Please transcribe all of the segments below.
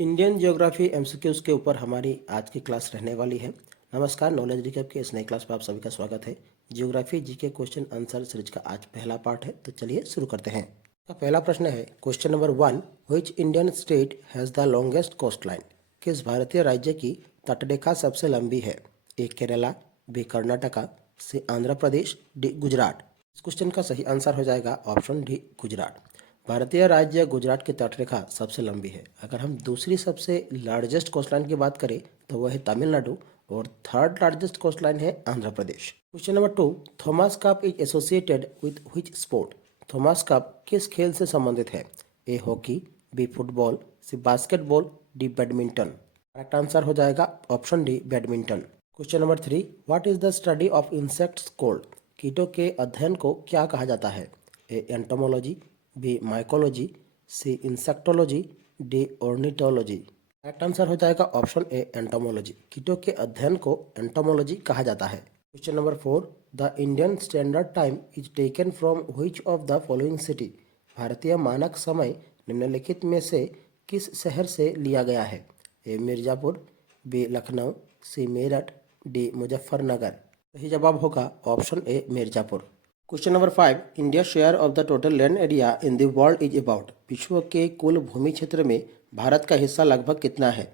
Indian geography MCQs के ऊपर हमारी आज की क्लास रहने वाली है। नमस्कार, नॉलेज रिकैप के इस नई क्लास पर आप सभी का स्वागत है। Geography GK question answer series का आज पहला पार्ट है, तो चलिए शुरू करते हैं। तो पहला प्रश्न है question number 1, which Indian state has the longest coast line? किस भारतीय राज्य की तटरेखा सबसे लंबी है? A Kerala, B Karnataka, C Andhra Pradesh, D Gujarat. इस क्वेश्चन का सही आंसर हो जाएगा ऑप्शन डी गुजरात। भारतीय राज्य गुजरात की तटरेखा सबसे लंबी है। अगर हम दूसरी सबसे लार्जेस्ट कोस्टलाइन की बात करें तो वह है तमिलनाडु और थर्ड लार्जेस्ट कोस्टलाइन है Andhra Pradesh. Question number 2, Thomas Cup is associated with which sport? Thomas Cup किस खेल से संबंधित है? A hockey, B football, C basketball, D badminton. Correct answer हो जाएगा option D badminton. Question number 3, what is the study of insects called? कीटों के अध्ययन को क्या कहा जाता है? A entomology, B mycology, C insectology, D ornithology. Correct answer हो जाएगा ऑप्शन ए एंटोमोलॉजी। कीटों के अध्ययन को एंटोमोलॉजी कहा जाता है। Question number 4, the Indian standard time is taken from which of the following city? भारतीय मानक समय निम्नलिखित में से किस शहर से लिया गया है? ए मिर्ज़ापुर, बी लखनऊ, सी मेरठ, डी मुजफ्फरनगर। सही जवाब होगा option A Mirzapur. Question number 5, India share of the total land area in the world is about? विश्व के कुल भूमि क्षेत्र में भारत का हिस्सा लगभग कितना है?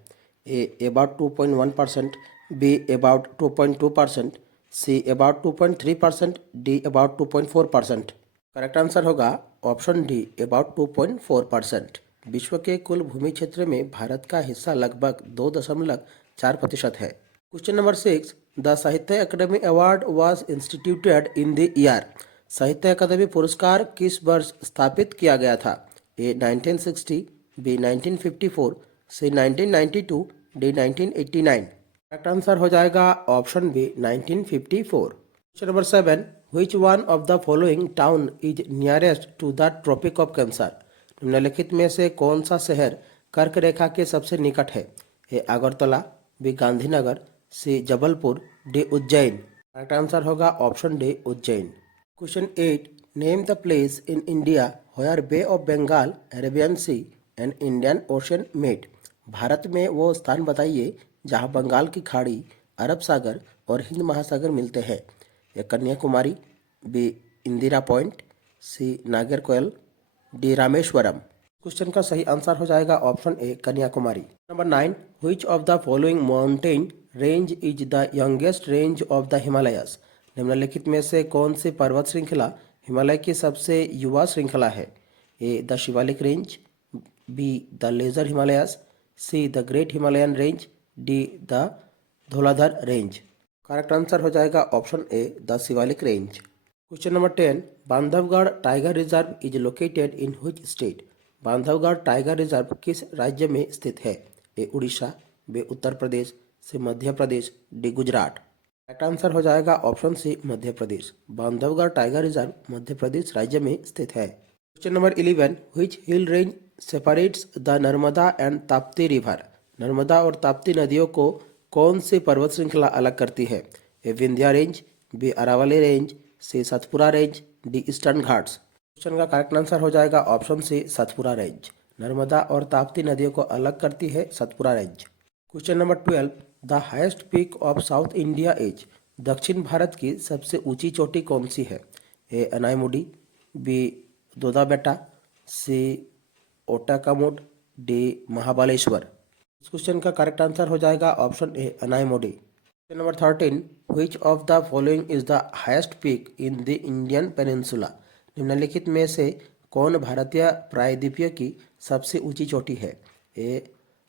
A about 2.1%, B about 2.2%, C about 2.3%, D about 2.4%। Correct answer होगा ऑप्शन डी अबाउट 2.4%। विश्व के कुल भूमि क्षेत्र में भारत का हिस्सा लगभग 2.4% है। Question number 6, the Sahitya Akademi award was instituted in the year? Sahitya Akademi पुरस्कार किस वर्ष स्थापित किया गया था? A 1960, B 1954, C 1992, D 1989। Correct answer हो जाएगा option B 1954। Question number 7, which one of the following town is nearest to the Tropic of Cancer? निम्नलिखित में से कौन सा शहर कर्क रेखा के सबसे निकट है? A Agartala, B Gandhinagar, C Jabalpur, D Ujjain. Correct answer होगा option D Ujjain. Question 8, name the place in India where Bay of Bengal, Arabian Sea and Indian Ocean met? भारत में वो स्थान बताइए जहां बंगाल की खाड़ी, अरब सागर और हिंद महासागर मिलते हैं। ए कन्याकुमारी, बी इंदिरा पॉइंट, सी नागरकोइल, डी रामेश्वरम। क्वेश्चन का सही आंसर हो जाएगा option A Kanyakumari. Number 9, which of the following mountain range is the youngest range of the Himalayas? निम्नलिखित में से कौन सी पर्वत श्रृंखला हिमालय की सबसे युवा श्रृंखला है? A the Shivalik range, B the lesser Himalayas, C the great Himalayan range, D the Dhauladhar range. Correct answer हो जाएगा option A the Shivalik range. Question number 10, Bandhavgarh tiger reserve is located in which state? Bandhavgarh tiger reserve किस राज्य में स्थित है? A Orissa, B Uttar Pradesh, C Madhya Pradesh, D Gujarat. Correct answer हो जाएगा option C Madhya Pradesh. Bandhavgarh tiger reserve Madhya Pradesh राज्य में स्थित है। Question number 11, which hill range separates the Narmada and Tapti river? Narmada और ताप्ती नदियों को कौन सी पर्वत श्रृंखला अलग करती है? A Vindhya range, B Aravalli range, C Satpura range, D Eastern Ghats. Question का करेक्ट आंसर हो जाएगा option C Satpura range. Narmada और ताप्ती नदियों को अलग करती है Satpura range. Question number 12, the highest peak of South India is? दक्षिण भारत की सबसे ऊंची चोटी कौन सी है? ए अनाईमुडी, बी दोदा बेटा, सी ओटाकामुड, डी महाबलेश्वर। इस क्वेश्चन का करेक्ट आंसर हो जाएगा option A Anaimudi. Question number 13, which of the following is the highest peak in the Indian peninsula? निम्नलिखित में से कौन भारतीय प्रायद्वीपीय की सबसे ऊंची चोटी है? ए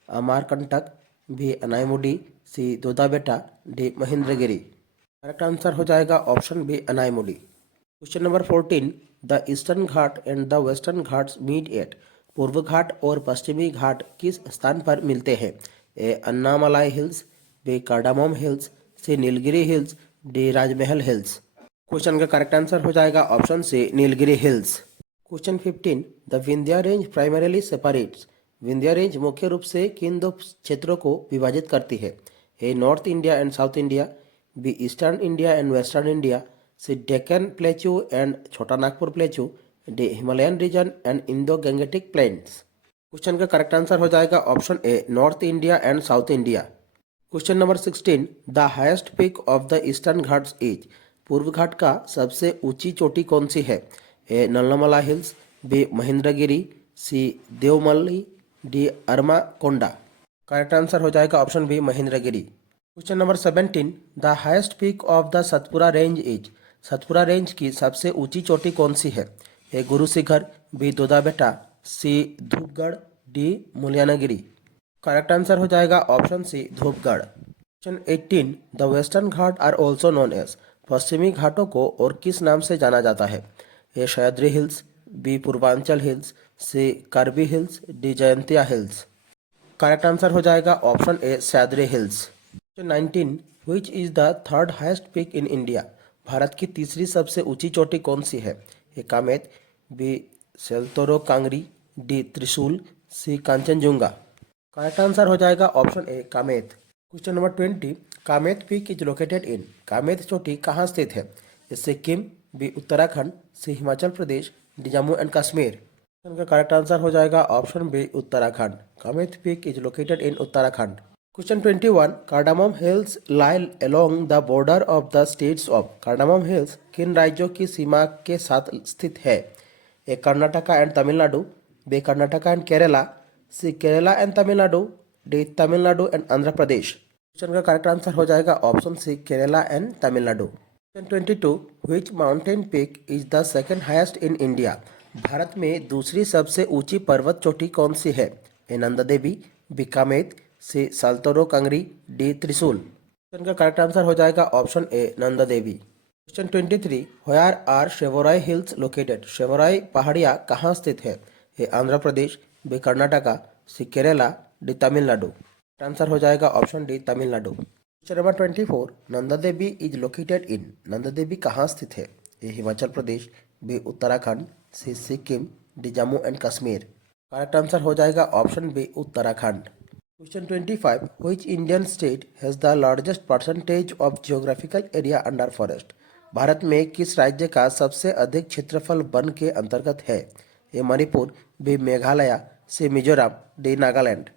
अमारकंटक, बी अनाईमुडी, सी दोदा बेटा, डी महेंद्रगिरी। करेक्ट आंसर हो जाएगा option B Anaimudi. Question number 14, the eastern Ghat and the western Ghats meet at? पूर्व घाट और पश्चिमी घाट किस स्थान पर मिलते हैं? A Annamalai hills, B cardamom hills, C Nilgiri hills, D Rajmahal hills. Question का करेक्ट आंसर हो जाएगा option C Nilgiri hills. Question 15, the Vindhya range primarily separates? Vindhya range मुख्य रूप से किन दो क्षेत्रों को विभाजित करती है? A North India and South India, B Eastern India and Western India, C Deccan plateau and Chhota Nagpur plateau, D Himalayan region and Indo Gangetic plains. Question का करेक्ट आंसर हो जाएगा option A North India and South India. Question number 16, the highest peak of the Eastern Ghats is. पूर्व घाट का सबसे ऊंची चोटी कौन सी है? A Nallamala hills, B Mahendragiri, C देवमल्ली, D Arma Konda. Correct answer हो जाएगा option B Mahendragiri. Question number 17, the highest peak of the Satpura range is. Satpura range की सबसे ऊंची चोटी कौन सी है? ए Guru Shikhar, B Doda Betta, C Dhupgarh, D Mullayanagiri. Correct answer हो जाएगा option C Dhupgarh. Question 18, the western Ghat are also known as. पश्चिमी घाटों को और किस नाम से जाना जाता है? A Sahyadri hills, B Purvanchal hills, C Karbi hills, D Jaintia hills. Correct answer हो जाएगा option A Sahyadri hills. Question 19, which is the third highest peak in India. Bharat की तीसरी सबसे ऊंची चोटी कौन सी है? ए कामेत, बी सेल्तोरो कांगरी, डी त्रिशूल, सी कांचनजुंगा। करेक्ट आंसर हो जाएगा option A Kamet. Question number 20, Kamet peak is located in. Kamet चोटी कहाँ स्थित है? A Sikkim, B Uttarakhand, C Himachal Pradesh, D Jammu and Kashmir. का करेक्ट आंसर हो जाएगा option B Uttarakhand. Kamet peak is located in Uttarakhand. Question 21, cardamom hills lie along the border of the states of. Cardamom hills किन राज्यों की सीमा के साथ स्थित है? A Karnataka and Tamil Nadu, B Karnataka and Kerala, C Kerala and Tamil Nadu, D Tamil Nadu and Andhra Pradesh. Question का करेक्ट आंसर हो जाएगा option C Kerala and Tamil Nadu. Question 22, which mountain peak is the second highest in India. Bharat में दूसरी सबसे ऊंची पर्वत चोटी कौन सी है? A Nanda Devi, B Kamet, C Saltoro Kangri, D Trishul. Question का करेक्ट आंसर हो जाएगा option A Nanda Devi. Question 23, where are शेवोराई hills located. Shevaroy पहाड़ियाँ कहाँ स्थित है? A Andhra Pradesh, B Karnataka, C Kerala, D Tamil Nadu. Answer हो जाएगा option D Tamil Nadu. Question number 24, Nanda Devi is located in. Nanda Devi कहाँ स्थित है? A Himachal Pradesh, B Uttarakhand, C Sikkim, D Jammu and Kashmir. Correct answer हो जाएगा option B Uttarakhand. Question 25, which Indian state has the largest percentage of geographical area under forest. Bharat में किस राज्य का सबसे अधिक क्षेत्रफल वन के अंतर्गत है? A Manipur, B Meghalaya, C Mizoram, D Nagaland.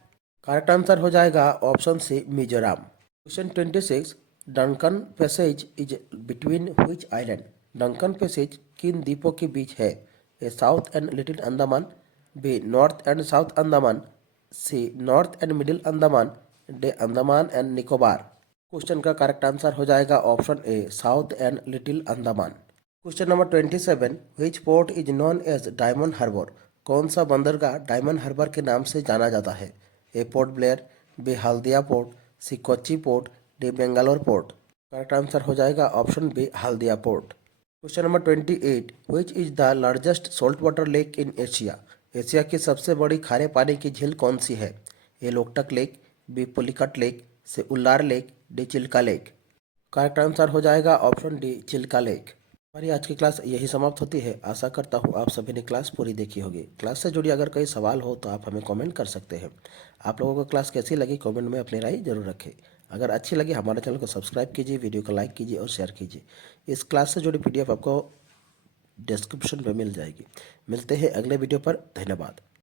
Correct answer हो जाएगा option C Mizoram. Question 26, Duncan passage is between which island. Duncan passage किन द्वीपों के बीच है? A South and Little Andaman, B North and South Andaman, C North and Middle Andaman, D Andaman and Nicobar. Question का correct answer हो जाएगा option A South and Little Andaman. Question number 27, which port is known as diamond harbour. कौन सा बंदरगाह diamond harbour के नाम से जाना जाता है? A Port Blair, B Haldia port, C Kochi port, D Bangalore port. Correct answer हो जाएगा option B Haldia port. Question number 28, which is the largest salt water lake in Asia. Asia की सबसे बड़ी खारे पानी की झील कौन सी है? A Loktak lake, B Pulicat lake, C Wular lake, D Chilika lake. Correct answer हो जाएगा ऑप्शन डी चिल्का लेक। हमारी आज की क्लास यही समाप्त होती है। आशा करता हूँ आप सभी ने क्लास पूरी देखी होगी। क्लास से जुड़ी अगर कोई सवाल हो तो आप हमें कमेंट कर सकते हैं। आप लोगों को क्लास कैसी लगी कमेंट में अपनी राय जरूर रखें। अगर अच्छी लगी हमारे चैनल को सब्सक्राइब कीजिए, वीडियो को लाइक कीजिए और शेयर कीजिए। इस क्लास से जुड़ी PDF आपको डिस्क्रिप्शन में मिल जाएगी। मिलते हैं अगले वीडियो पर। धन्यवाद।